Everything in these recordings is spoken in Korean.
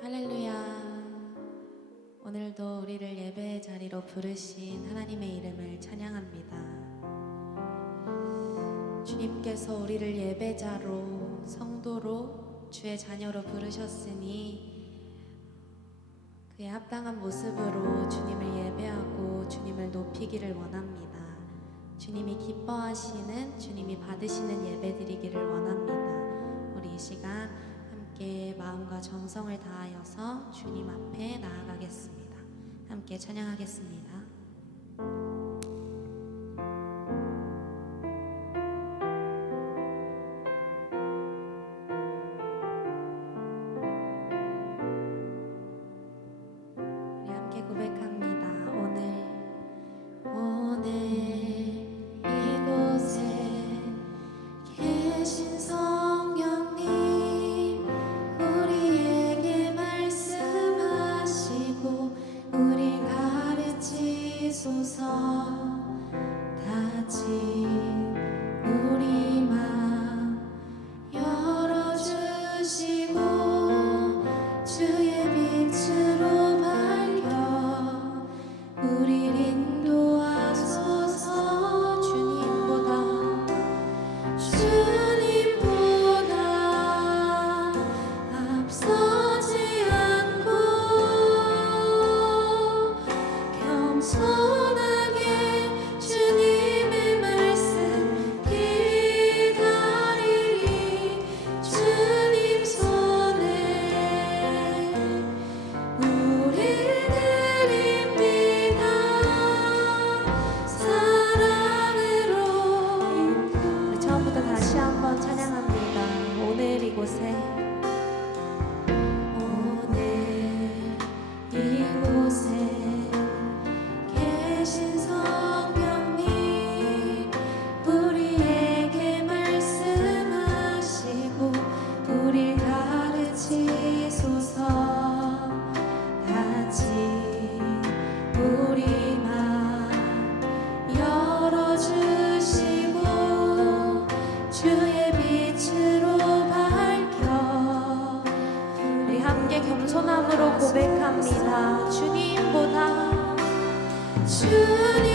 할렐루야. 오늘도 우리를 예배의 자리로 부르신 하나님의 이름을 찬양합니다. 주님께서 우리를 예배자로, 성도로, 주의 자녀로 부르셨으니 그의 합당한 모습으로 주님을 예배하고 주님을 높이기를 원합니다. 주님이 기뻐하시는, 주님이 받으시는 예배 드리기를 원합니다. 우리 이 시간 함께 마음과 정성을 다하여서 주님 앞에 나아가겠습니다. 함께 찬양하겠습니다. 사랑합니다. 주님보다 주님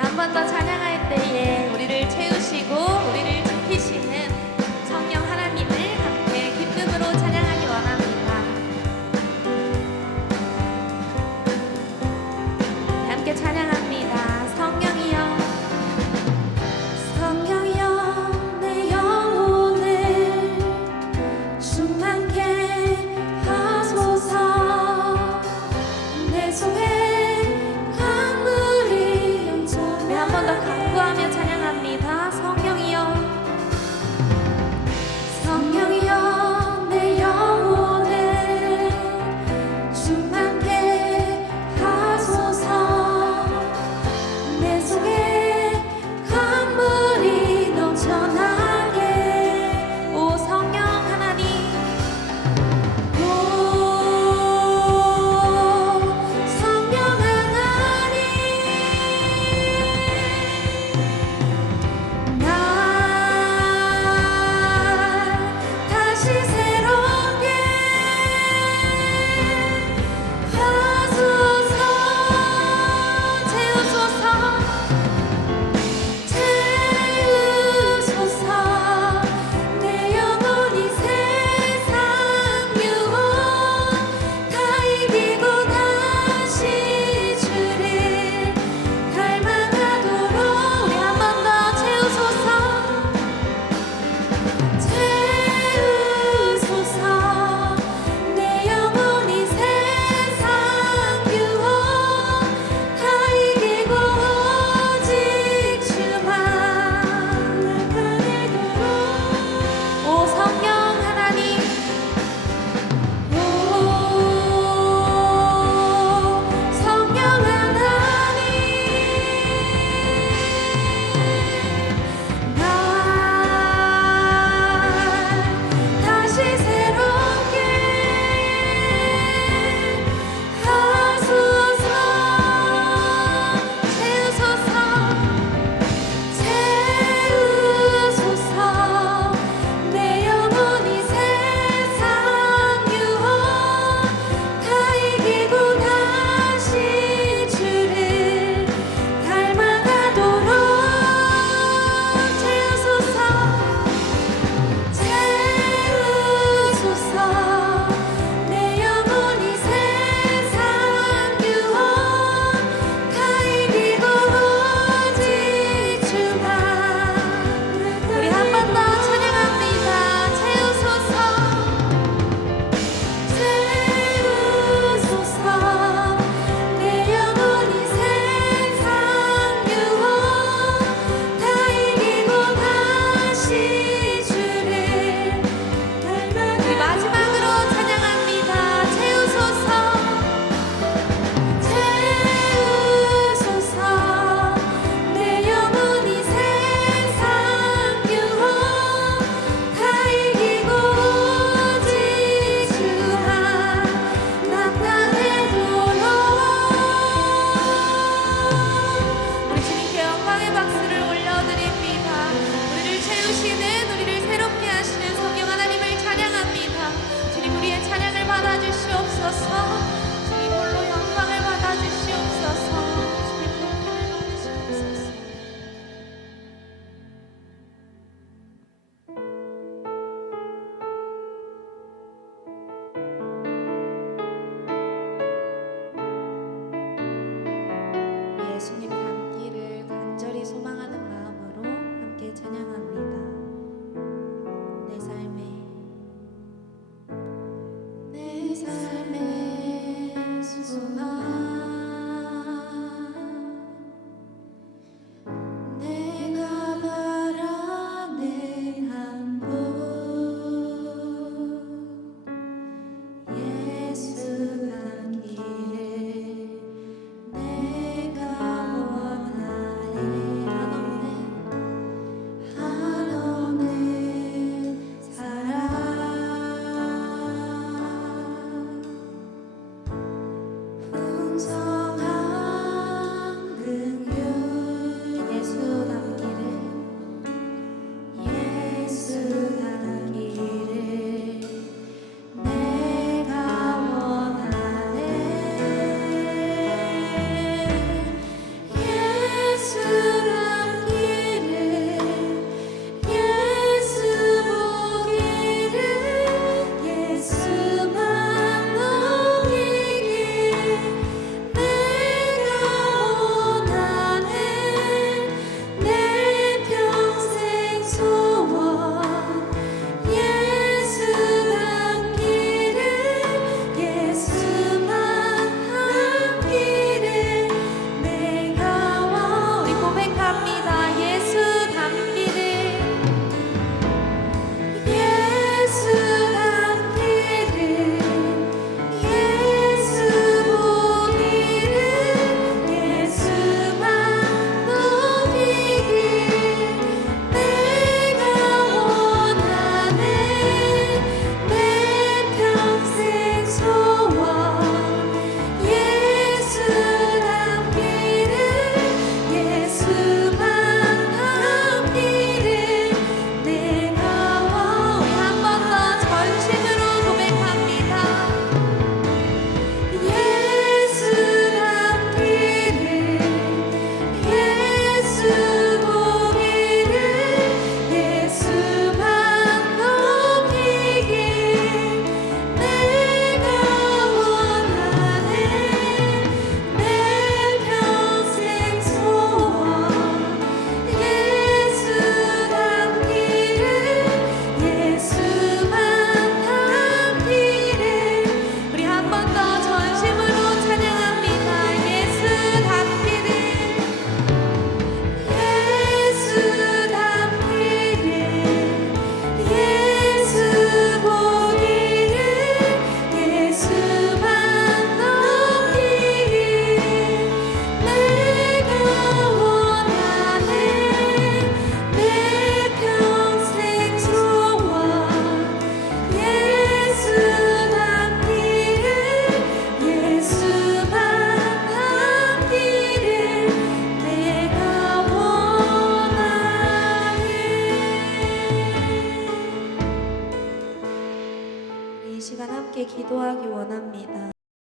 한 번 더 찬양할 때에 우리를 채우시고 우리를 es.